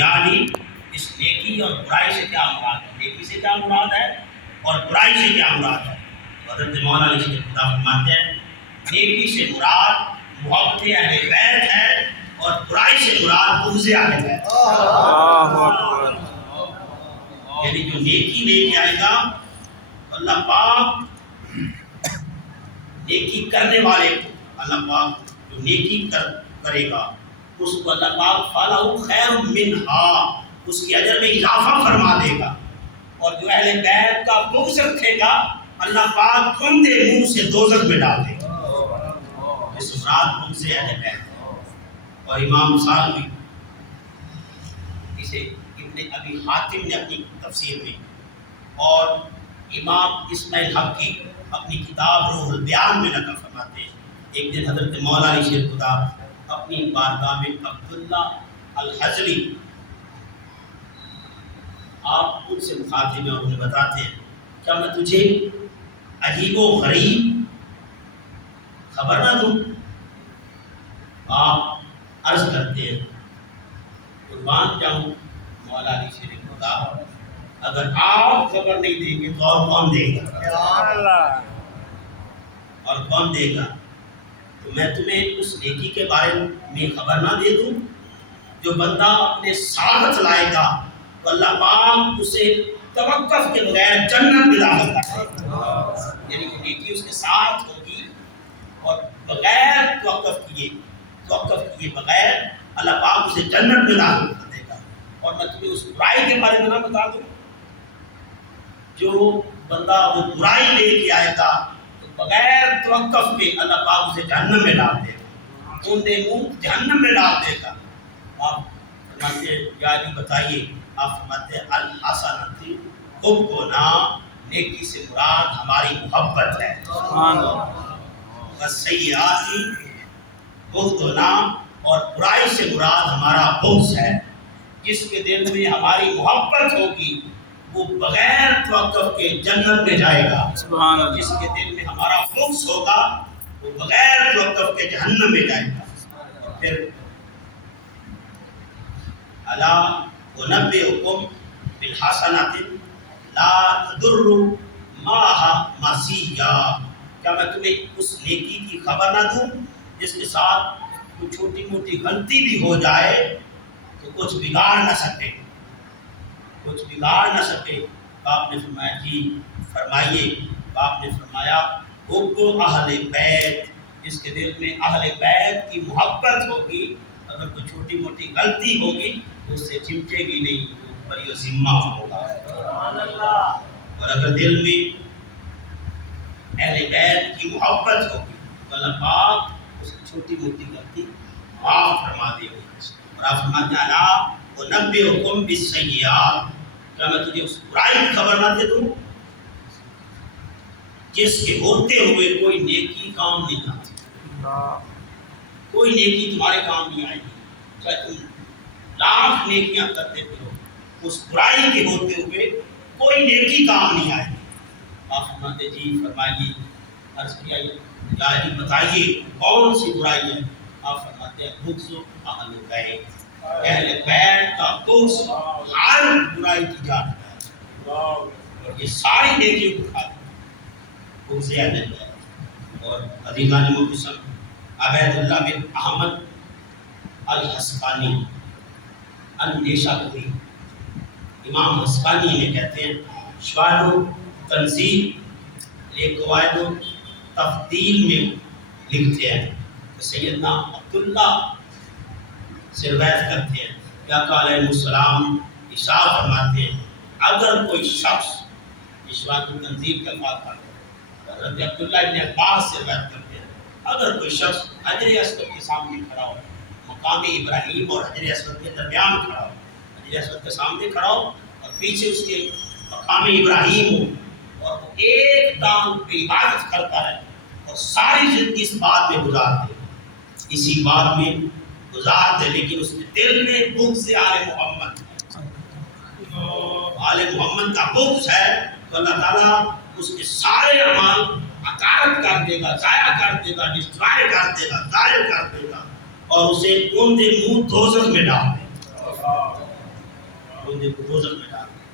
یعنی اس نیکی اور برائی سے کیا مراد ہے، نیکی سے کیا مراد ہے اور برائی سے کیا مراد ہے۔ حضرت مولانا علی شیخ خدا فرماتے ہیں نیکی سے مراد محبت اہل بیت ہے اور برائی سے مراد بغض اہل بیت۔ یعنی جو نیکی لے کے آئے گا اللہ پاک نیکی کرنے والے کو، اللہ پاک جو نیکی کرے گا اس کو اللہ پاک فَلَهُ خَيْرٌ مِّنْهَا اس کی اجر میں اضافہ فرما دے گا، اور جو اہل بیت کا بغض رکھے گا اللہ پاک گندے منہ سے دوزخ میں ڈال دے گا۔ اس مراد بغض اہل بیت۔ اور امام سالوی اسے ابن ابی حاتم نے اپنی تفسیر میں اور امام اسماعیل حق کی اپنی کتاب روح البیان میں نقل فرماتے ہیں۔ ایک دن حضرت مولانا علی شیخ خدا اپنی بارگاہ میں عبداللہ الحجری آپ ان سے مخاطب ہیں اور انہیں بتاتے ہیں کیا میں تجھے عجیب و غریب خبر نہ دوں؟ آپ عرض کرتے ہیں قربان جاؤں مولا علی شیخ خدا، اگر آپ خبر نہیں دیں گے تو اور کون دے گا؟ اور کون دے گا؟ تو میں تمہیں اس نیکی کے بارے میں خبر نہ دے دوں جو بندہ اپنے ساتھ لائے گا تو اللہ پاک اسے توقف کے بغیر جنت میں داخل کرے گا۔ یعنی کہ نیکی اس کے ساتھ ہوگی اور بغیر توقف کیے بغیر اللہ پاک اسے جنت میں داخل کر دے گا۔ اور میں تمہیں اس برائی کے بارے میں نہ بتا دوں جو بندہ وہ برائی لے کے آئے گا بغیر توقف کے اللہ پاک اسے جہنم میں ڈال دے گا، گندے منہ جہنم میں ڈال دے گا۔ آپ فرماتے ہیں یا علی بتائیے، آپ فرماتے ہیں الحسنۃ حبنا، نیکی سے مراد ہماری محبت ہے، والسیئات بغضنا، اور برائی سے مراد ہمارا بغض ہے۔ جس کے دل میں ہماری محبت ہوگی وہ بغیر توقف کے جنت میں جائے گا، جس کے دل میں ہمارا بغض ہوگا وہ بغیر توقف کے جہنم میں جائے گا۔ پھر الا انبئکم بالحسنۃ لا تضر معها معصیہ، کیا میں تمہیں اس نیکی کی خبر نہ دوں جس کے ساتھ کوئی چھوٹی موٹی غلطی بھی ہو جائے تو کچھ بگاڑ نہ سکے، آپ نے فرمایا جی فرمائیے۔ آپ نے فرمایا حب اہل بیت، جس کے دل میں اہل بیت کی محبت ہوگی اگر کوئی چھوٹی موٹی غلطی ہوگی تو اس سے چمٹے گی نہیں، پر یہ ذمہ ہوگا۔ اور اگر دل میں اہل بیت کی محبت ہوگی تو اللہ پاک اس کی چھوٹی موٹی غلطی معاف فرما دے گی۔ اور آپ فرماتے ہیں الا انبئکم بالسیئات، کیا میں تجھے اس برائی کی خبر نہ دے دوں جس کے ہوتے ہوئے کوئی نیکی کام نہیں آتی، کوئی نیکی تمہارے کام نہیں آئے گی، چاہے تم لاکھ نیکیاں کرتے ہو اس برائی کے ہوتے ہوئے کوئی نیکی کام نہیں آئے گی۔ آپ فرماتے جی فرمائیے، عرض کیا یا علی بتائیے کون سی برائی ہے؟ آپ فرماتے ہیں بغض اہل بیت، اہل بیت کا بغض ہر برائی کی جان ہے، اور یہ ساری نیکی اٹھا بغض اہل بیت۔ اور عزیزان محترم عبید اللہ بن احمد الحسقانی النیشابوری، امام حسقانی نے کہتے ہیں شواہد و تنزیل قواعد و تفضیل میں لکھتے ہیں کہ سیدنا عبداللہ سے روایت کرتے ہیں کہ آقا علیہ السلام ارشاد فرماتے ہیں اگر کوئی شخص شواہد و تنزیل کے الفاظ حضرت عبداللہ ابن عباس سے روایت کرتے ہیں اگر کوئی شخص حجر اسود کے سامنے کھڑا ہو، مقام ابراہیم اور حجر اسود کے درمیان کھڑا ہو، حجر اسود کے سامنے کھڑا ہو اور پیچھے اس کے مقام ابراہیم ہو، اور وہ ایک ٹانگ پہ عبادت کرتا ہے اور ساری زندگی اس بات میں گزار دے، اسی بات میں گزار دے، لیکن اس کے دل میں بغض آل محمد، آل محمد کا بغض ہے، تو اللہ تعالیٰ اس کے سارے اعمال عطارت کر دے گا، ضائع کر دے گا، ڈسٹرائے کر دے گا، ضائع کر دے گا، اور اسے گندے منہ دوزخ میں ڈال دے گا۔ بندے کو دوزخ میں ڈال دیں۔